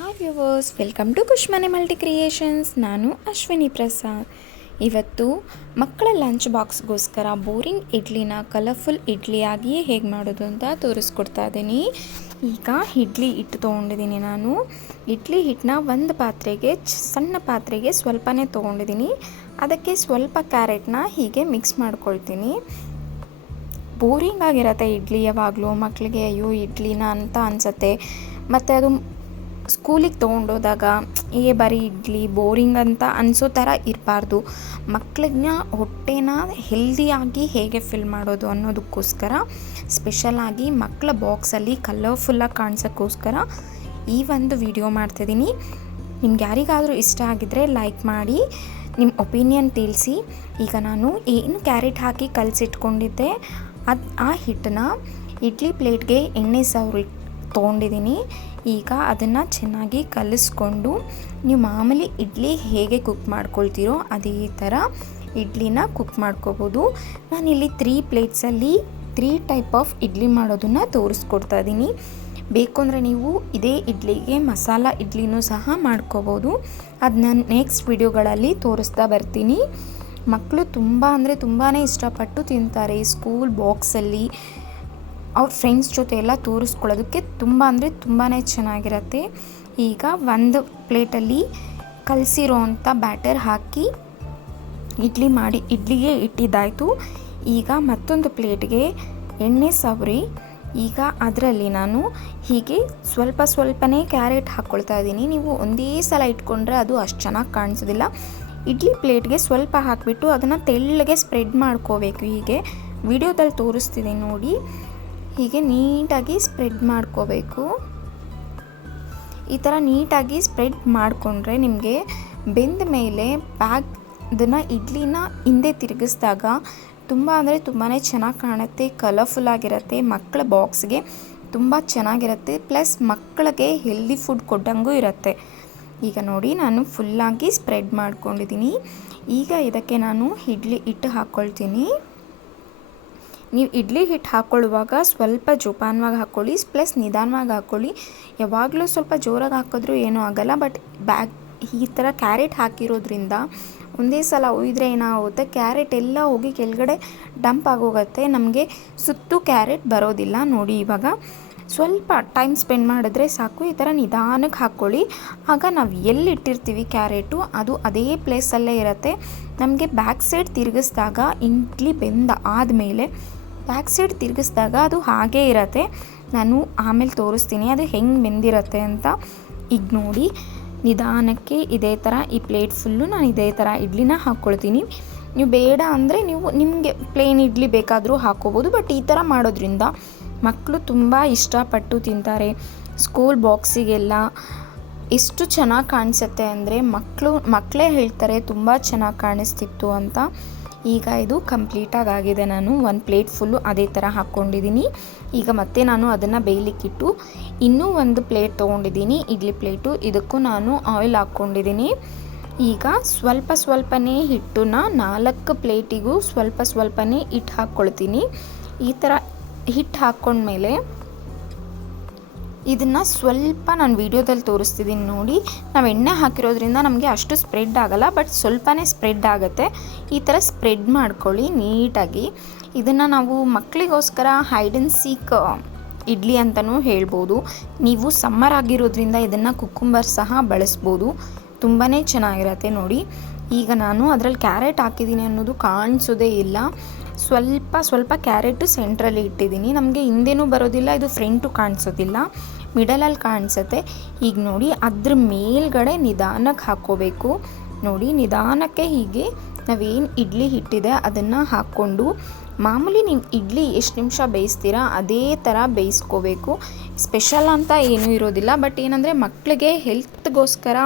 Hi viewers, welcome to Kushmane multi creations. ನಾನು ಅಶ್ವಿನಿ ಪ್ರಸಾದ್. ಇವತ್ತು ಮಕ್ಕಳ ಲಂಚ್ ಬಾಕ್ಸ್ಗೋಸ್ಕರ ಬೋರಿಂಗ್ ಇಡ್ಲಿನ ಕಲರ್ಫುಲ್ ಇಡ್ಲಿಯಾಗಿಯೇ ಹೇಗೆ ಮಾಡೋದು ಅಂತ ತೋರಿಸ್ಕೊಡ್ತಾ ಇದ್ದೀನಿ. ಈಗ ಇಡ್ಲಿ ಹಿಟ್ಟು ತೊಗೊಂಡಿದ್ದೀನಿ. ನಾನು ಇಡ್ಲಿ ಹಿಟ್ಟನ್ನ ಒಂದು ಪಾತ್ರೆಗೆ, ಸಣ್ಣ ಪಾತ್ರೆಗೆ ಸ್ವಲ್ಪನೇ ತೊಗೊಂಡಿದ್ದೀನಿ. ಅದಕ್ಕೆ ಸ್ವಲ್ಪ ಕ್ಯಾರೆಟ್ನ ಹೀಗೆ ಮಿಕ್ಸ್ ಮಾಡ್ಕೊಳ್ತೀನಿ. ಬೋರಿಂಗ್ ಆಗಿರತ್ತೆ ಇಡ್ಲಿ ಯಾವಾಗಲೂ ಮಕ್ಕಳಿಗೆ. ಅಯ್ಯೋ ಇಡ್ಲಿನ ಅಂತ ಅನಿಸತ್ತೆ. ಮತ್ತು ಅದು ಸ್ಕೂಲಿಗೆ ತೊಗೊಂಡೋದಾಗ ಬರೀ ಇಡ್ಲಿ ಬೋರಿಂಗ್ ಅಂತ ಅನಿಸೋ ಥರ ಇರಬಾರ್ದು. ಮಕ್ಕಳನ್ನ ಹೊಟ್ಟೆನ ಹೆಲ್ದಿಯಾಗಿ ಹೇಗೆ ಫಿಲ್ ಮಾಡೋದು ಅನ್ನೋದಕ್ಕೋಸ್ಕರ ಸ್ಪೆಷಲಾಗಿ ಮಕ್ಕಳ ಬಾಕ್ಸಲ್ಲಿ ಕಲರ್ಫುಲ್ಲಾಗಿ ಕಾಣಿಸೋಕ್ಕೋಸ್ಕರ ಈ ಒಂದು ವಿಡಿಯೋ ಮಾಡ್ತಿದ್ದೀನಿ. ನಿಮ್ಗೆ ಯಾರಿಗಾದರೂ ಇಷ್ಟ ಆಗಿದ್ದರೆ ಲೈಕ್ ಮಾಡಿ, ನಿಮ್ಮ ಒಪಿನಿಯನ್ ತಿಳಿಸಿ. ಈಗ ನಾನು ಏನು ಕ್ಯಾರೆಟ್ ಹಾಕಿ ಕಲಸಿಟ್ಕೊಂಡಿದ್ದೆ ಆ ಹಿಟ್ಟನ್ನ ಇಡ್ಲಿ ಪ್ಲೇಟ್ಗೆ ಎಣ್ಣೆ ಸವರಿ ತೊಗೊಂಡಿದ್ದೀನಿ. ಈಗ ಅದನ್ನು ಚೆನ್ನಾಗಿ ಕಲಿಸ್ಕೊಂಡು ನೀವು ಮಾಮೂಲಿ ಇಡ್ಲಿ ಹೇಗೆ ಕುಕ್ ಮಾಡ್ಕೊಳ್ತೀರೋ ಅದೇ ಥರ ಇಡ್ಲಿನ ಕುಕ್ ಮಾಡ್ಕೋಬೋದು. ನಾನಿಲ್ಲಿ 3 ಪ್ಲೇಟ್ಸಲ್ಲಿ 3 ಟೈಪ್ ಆಫ್ ಇಡ್ಲಿ ಮಾಡೋದನ್ನು ತೋರಿಸ್ಕೊಡ್ತಾ ಇದ್ದೀನಿ. ಬೇಕು ಅಂದರೆ ನೀವು ಇದೇ ಇಡ್ಲಿಗೆ ಮಸಾಲ ಇಡ್ಲಿನೂ ಸಹ ಮಾಡ್ಕೋಬೋದು. ಅದನ್ನ ನೆಕ್ಸ್ಟ್ ವಿಡಿಯೋಗಳಲ್ಲಿ ತೋರಿಸ್ತಾ ಬರ್ತೀನಿ. ಮಕ್ಕಳು ತುಂಬ ಅಂದರೆ ತುಂಬಾ ಇಷ್ಟಪಟ್ಟು ತಿಂತಾರೆ. ಸ್ಕೂಲ್ ಬಾಕ್ಸಲ್ಲಿ ಅವ್ರ ಫ್ರೆಂಡ್ಸ್ ಜೊತೆ ಎಲ್ಲ ತೋರಿಸ್ಕೊಳ್ಳೋದಕ್ಕೆ ತುಂಬ ಅಂದರೆ ತುಂಬಾ ಚೆನ್ನಾಗಿರುತ್ತೆ. ಈಗ ಒಂದು ಪ್ಲೇಟಲ್ಲಿ ಕಲಸಿರೋ ಅಂಥ ಬ್ಯಾಟರ್ ಹಾಕಿ ಇಡ್ಲಿಗೆ ಇಟ್ಟಿದ್ದಾಯಿತು. ಈಗ ಮತ್ತೊಂದು ಪ್ಲೇಟ್ಗೆ ಎಣ್ಣೆ ಸವರಿ ಈಗ ಅದರಲ್ಲಿ ನಾನು ಹೀಗೆ ಸ್ವಲ್ಪನೇ ಕ್ಯಾರೆಟ್ ಹಾಕ್ಕೊಳ್ತಾ ಇದ್ದೀನಿ. ನೀವು ಒಂದೇ ಸಲ ಇಟ್ಕೊಂಡ್ರೆ ಅದು ಅಷ್ಟು ಚೆನ್ನಾಗಿ ಕಾಣಿಸೋದಿಲ್ಲ. ಇಡ್ಲಿ ಪ್ಲೇಟ್ಗೆ ಸ್ವಲ್ಪ ಹಾಕಿಬಿಟ್ಟು ಅದನ್ನು ತೆಳ್ಳಗೆ ಸ್ಪ್ರೆಡ್ ಮಾಡ್ಕೋಬೇಕು. ಹೀಗೆ ವಿಡಿಯೋದಲ್ಲಿ ತೋರಿಸ್ತಿದ್ದೀನಿ ನೋಡಿ. ಹೀಗೆ ನೀಟಾಗಿ ಸ್ಪ್ರೆಡ್ ಮಾಡ್ಕೋಬೇಕು. ಈ ಥರ ನೀಟಾಗಿ ಸ್ಪ್ರೆಡ್ ಮಾಡಿಕೊಂಡ್ರೆ ನಿಮಗೆ ಬೆಂದ ಮೇಲೆ ಅದನ್ನು ಇಡ್ಲಿನ ಹಿಂದೆ ತಿರುಗಿಸಿದಾಗ ತುಂಬ ಅಂದರೆ ತುಂಬಾ ಚೆನ್ನಾಗಿ ಕಾಣುತ್ತೆ, ಕಲರ್ಫುಲ್ಲಾಗಿರುತ್ತೆ. ಮಕ್ಕಳ ಬಾಕ್ಸ್ಗೆ ತುಂಬ ಚೆನ್ನಾಗಿರುತ್ತೆ. ಪ್ಲಸ್ ಮಕ್ಕಳಿಗೆ ಹೆಲ್ದಿ ಫುಡ್ ಕೊಟ್ಟಂಗೂ ಇರುತ್ತೆ. ಈಗ ನೋಡಿ ನಾನು ಫುಲ್ಲಾಗಿ ಸ್ಪ್ರೆಡ್ ಮಾಡ್ಕೊಂಡಿದ್ದೀನಿ. ಈಗ ಇದಕ್ಕೆ ನಾನು ಇಡ್ಲಿ ಹಿಟ್ಟು ಹಾಕ್ಕೊಳ್ತೀನಿ. ನೀವು ಇಡ್ಲಿ ಹಿಟ್ಟು ಹಾಕ್ಕೊಳ್ಳುವಾಗ ಸ್ವಲ್ಪ ಜೋಪಾನವಾಗಿ ಹಾಕ್ಕೊಳ್ಳಿ, ಪ್ಲಸ್ ನಿಧಾನವಾಗಿ ಹಾಕ್ಕೊಳ್ಳಿ. ಯಾವಾಗಲೂ ಸ್ವಲ್ಪ ಜೋರಾಗಿ ಹಾಕಿದ್ರೂ ಏನೂ ಆಗೋಲ್ಲ. ಬಟ್ ಈ ಥರ ಕ್ಯಾರೆಟ್ ಹಾಕಿರೋದ್ರಿಂದ ಒಂದೇ ಸಲ ಒಯ್ದರೆ ಏನಾಗುತ್ತೆ, ಕ್ಯಾರೆಟ್ ಎಲ್ಲ ಹೋಗಿ ಕೆಳಗಡೆ ಡಂಪ್ ಆಗೋಗುತ್ತೆ. ನಮಗೆ ಸುತ್ತು ಕ್ಯಾರೆಟ್ ಬರೋದಿಲ್ಲ. ನೋಡಿ ಇವಾಗ ಸ್ವಲ್ಪ ಟೈಮ್ ಸ್ಪೆಂಡ್ ಮಾಡಿದ್ರೆ ಸಾಕು. ಈ ಥರ ನಿಧಾನಕ್ಕೆ ಹಾಕ್ಕೊಳ್ಳಿ. ಆಗ ನಾವು ಎಲ್ಲಿ ಇಟ್ಟಿರ್ತೀವಿ ಕ್ಯಾರೆಟು ಅದು ಅದೇ ಪ್ಲೇಸಲ್ಲೇ ಇರುತ್ತೆ. ನಮಗೆ ಬ್ಯಾಕ್ ಸೈಡ್ ತಿರುಗಿಸಿದಾಗ ಇಡ್ಲಿ ಬೆಂದ ಆದಮೇಲೆ ಬ್ಯಾಕ್ ಸೈಡ್ ತಿರುಗಿಸಿದಾಗ ಅದು ಹಾಗೇ ಇರುತ್ತೆ. ನಾನು ಆಮೇಲೆ ತೋರಿಸ್ತೀನಿ ಅದು ಹೆಂಗೆ ಬೆಂದಿರುತ್ತೆ ಅಂತ. ಈಗ ನೋಡಿ ನಿಧಾನಕ್ಕೆ ಇದೇ ಥರ ಈ ಪ್ಲೇಟ್ ಫುಲ್ಲು ನಾನು ಇದೇ ಥರ ಇಡ್ಲಿನ ಹಾಕ್ಕೊಳ್ತೀನಿ. ನೀವು ಬೇಡ ಅಂದರೆ ನಿಮಗೆ ಪ್ಲೇನ್ ಇಡ್ಲಿ ಬೇಕಾದರೂ ಹಾಕ್ಕೋಬೋದು. ಬಟ್ ಈ ಥರ ಮಾಡೋದ್ರಿಂದ ಮಕ್ಕಳು ತುಂಬ ಇಷ್ಟಪಟ್ಟು ತಿಂತಾರೆ. ಸ್ಕೂಲ್ ಬಾಕ್ಸಿಗೆಲ್ಲ ಎಷ್ಟು ಚೆನ್ನಾಗಿ ಕಾಣಿಸುತ್ತೆ ಅಂದರೆ ಮಕ್ಕಳೇ ಹೇಳ್ತಾರೆ ತುಂಬ ಚೆನ್ನಾಗಿ ಕಾಣಿಸ್ತಿತ್ತು ಅಂತ. ಈಗ ಇದು ಕಂಪ್ಲೀಟಾಗಿ ಆಗಿದೆ. ನಾನು ಒಂದು ಪ್ಲೇಟ್ ಫುಲ್ಲು ಅದೇ ಥರ ಹಾಕ್ಕೊಂಡಿದ್ದೀನಿ. ಈಗ ಮತ್ತೆ ನಾನು ಅದನ್ನು ಬೇಯಲಿಕ್ಕಿಟ್ಟು ಇನ್ನೂ ಒಂದು ಪ್ಲೇಟ್ ತೊಗೊಂಡಿದ್ದೀನಿ, ಇಡ್ಲಿ ಪ್ಲೇಟು. ಇದಕ್ಕೂ ನಾನು ಆಯಿಲ್ ಹಾಕ್ಕೊಂಡಿದ್ದೀನಿ. ಈಗ ಸ್ವಲ್ಪನೇ ಹಿಟ್ಟನ್ನ 4 ಪ್ಲೇಟಿಗೂ ಸ್ವಲ್ಪನೇ ಹಿಟ್ಟು ಹಾಕ್ಕೊಳ್ತೀನಿ. ಈ ಥರ ಹಿಟ್ಟು ಹಾಕ್ಕೊಂಡ್ಮೇಲೆ ಇದನ್ನು ಸ್ವಲ್ಪ ನಾನು ವಿಡಿಯೋದಲ್ಲಿ ತೋರಿಸ್ತಿದ್ದೀನಿ ನೋಡಿ. ನಾವು ಎಣ್ಣೆ ಹಾಕಿರೋದ್ರಿಂದ ನಮಗೆ ಅಷ್ಟು ಸ್ಪ್ರೆಡ್ ಆಗೋಲ್ಲ, ಬಟ್ ಸ್ವಲ್ಪನೇ ಸ್ಪ್ರೆಡ್ ಆಗುತ್ತೆ. ಈ ಥರ ಸ್ಪ್ರೆಡ್ ಮಾಡ್ಕೊಳ್ಳಿ ನೀಟಾಗಿ. ಇದನ್ನು ನಾವು ಮಕ್ಕಳಿಗೋಸ್ಕರ ಹೈಡ್ ಆ್ಯಂಡ್ ಸೀಕ್ ಇಡ್ಲಿ ಅಂತಲೂ ಹೇಳ್ಬೋದು. ನೀವು ಸಮ್ಮರ್ ಆಗಿರೋದ್ರಿಂದ ಇದನ್ನು ಕುಕ್ಕುಂಬರ್ ಸಹ ಬಳಸ್ಬೋದು. ತುಂಬಾ ಚೆನ್ನಾಗಿರುತ್ತೆ ನೋಡಿ. ಈಗ ನಾನು ಅದರಲ್ಲಿ ಕ್ಯಾರೆಟ್ ಹಾಕಿದ್ದೀನಿ ಅನ್ನೋದು ಕಾಣಿಸೋದೇ ಇಲ್ಲ. ಸ್ವಲ್ಪ ಕ್ಯಾರೆಟು ಸೆಂಟ್ರಲ್ಲಿ ಇಟ್ಟಿದ್ದೀನಿ. ನಮಗೆ ಹಿಂದೆನೂ ಬರೋದಿಲ್ಲ, ಇದು ಫ್ರಂಟು ಕಾಣಿಸೋದಿಲ್ಲ, ಮಿಡಲಲ್ಲಿ ಕಾಣಿಸುತ್ತೆ. ಈಗ ನೋಡಿ ಅದ್ರ ಮೇಲ್ಗಡೆ ನಿಧಾನಕ್ಕೆ ಹಾಕ್ಕೋಬೇಕು. ನೋಡಿ ನಿಧಾನಕ್ಕೆ ಹೀಗೆ ನಾವೇನು ಇಡ್ಲಿ ಹಿಟ್ಟಿದೆ ಅದನ್ನು ಹಾಕ್ಕೊಂಡು ಮಾಮೂಲಿ ನೀವು ಇಡ್ಲಿ ಎಷ್ಟು ನಿಮಿಷ ಬೇಯಿಸ್ತೀರಾ ಅದೇ ಥರ ಬೇಯಿಸ್ಕೋಬೇಕು. ಸ್ಪೆಷಲ್ ಅಂತ ಏನೂ ಇರೋದಿಲ್ಲ. ಬಟ್ ಏನಂದರೆ ಮಕ್ಕಳಿಗೆ ಹೆಲ್ತ್ಗೋಸ್ಕರ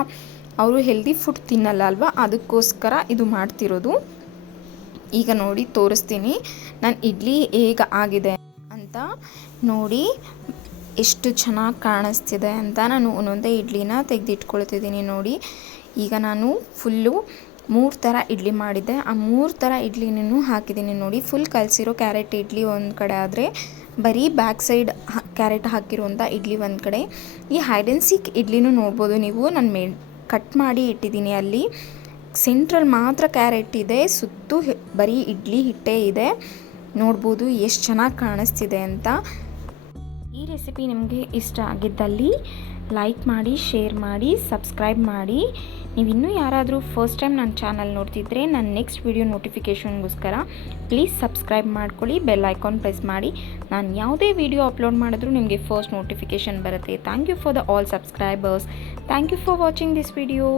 ಅವರು ಹೆಲ್ದಿ ಫುಡ್ ತಿನ್ನಲ್ಲ ಅಲ್ವಾ, ಅದಕ್ಕೋಸ್ಕರ ಇದು ಮಾಡ್ತಿರೋದು. ಈಗ ನೋಡಿ ತೋರಿಸ್ತೀನಿ ನಾನು ಇಡ್ಲಿ ಹೇಗೆ ಆಗಿದೆ ಅಂತ. ನೋಡಿ ಎಷ್ಟು ಚೆನ್ನಾಗಿ ಕಾಣಿಸ್ತಿದೆ ಅಂತ. ನಾನು ಒಂದೊಂದೇ ಇಡ್ಲಿನ ತೆಗೆದಿಟ್ಕೊಳ್ತಿದ್ದೀನಿ ನೋಡಿ. ಈಗ ನಾನು ಫುಲ್ಲು 3 ಥರ ಇಡ್ಲಿ ಮಾಡಿದ್ದೆ. ಆ 3 ಥರ ಇಡ್ಲಿನೂ ಹಾಕಿದ್ದೀನಿ ನೋಡಿ. ಫುಲ್ ಕಲಸಿರೋ ಕ್ಯಾರೆಟ್ ಇಡ್ಲಿ ಒಂದು ಕಡೆ ಆದರೆ ಬರೀ ಬ್ಯಾಕ್ ಸೈಡ್ ಕ್ಯಾರೆಟ್ ಹಾಕಿರುವಂಥ ಇಡ್ಲಿ ಒಂದು ಕಡೆ. ಈ ಹೈಡ್ ಆ್ಯಂಡ್ ಸೀಕ್ ಇಡ್ಲಿನೂ ನೋಡ್ಬೋದು ನೀವು, ನಾನು ಕಟ್ ಮಾಡಿ ಇಟ್ಟಿದ್ದೀನಿ. ಅಲ್ಲಿ ಸೆಂಟ್ರಲ್ಲಿ ಮಾತ್ರ ಕ್ಯಾರೆಟ್ ಇದೆ, ಸುತ್ತು ಬರೀ ಇಡ್ಲಿ ಹಿಟ್ಟೇ ಇದೆ. ನೋಡ್ಬೋದು ಎಷ್ಟು ಚೆನ್ನಾಗಿ ಕಾಣಿಸ್ತಿದೆ ಅಂತ. ಈ ರೆಸಿಪಿ ನಿಮಗೆ ಇಷ್ಟ ಆಗಿದ್ದಲ್ಲಿ ಲೈಕ್ ಮಾಡಿ, ಶೇರ್ ಮಾಡಿ, ಸಬ್ಸ್ಕ್ರೈಬ್ ಮಾಡಿ. ನೀವು ಇನ್ನೂ ಯಾರಾದರೂ ಫಸ್ಟ್ ಟೈಮ್ ನನ್ನ ಚಾನಲ್ ನೋಡ್ತಿದ್ರೆ ನನ್ನ ನೆಕ್ಸ್ಟ್ ವಿಡಿಯೋ ನೋಟಿಫಿಕೇಷನ್ಗೋಸ್ಕರ ಪ್ಲೀಸ್ ಸಬ್ಸ್ಕ್ರೈಬ್ ಮಾಡ್ಕೊಳ್ಳಿ, ಬೆಲ್ ಐಕಾನ್ ಪ್ರೆಸ್ ಮಾಡಿ. ನಾನು ಯಾವುದೇ ವಿಡಿಯೋ ಅಪ್ಲೋಡ್ ಮಾಡಿದ್ರೂ ನಿಮಗೆ ಫಸ್ಟ್ ನೋಟಿಫಿಕೇಷನ್ ಬರುತ್ತೆ. Thank you for the all subscribers. Thank you for watching this video.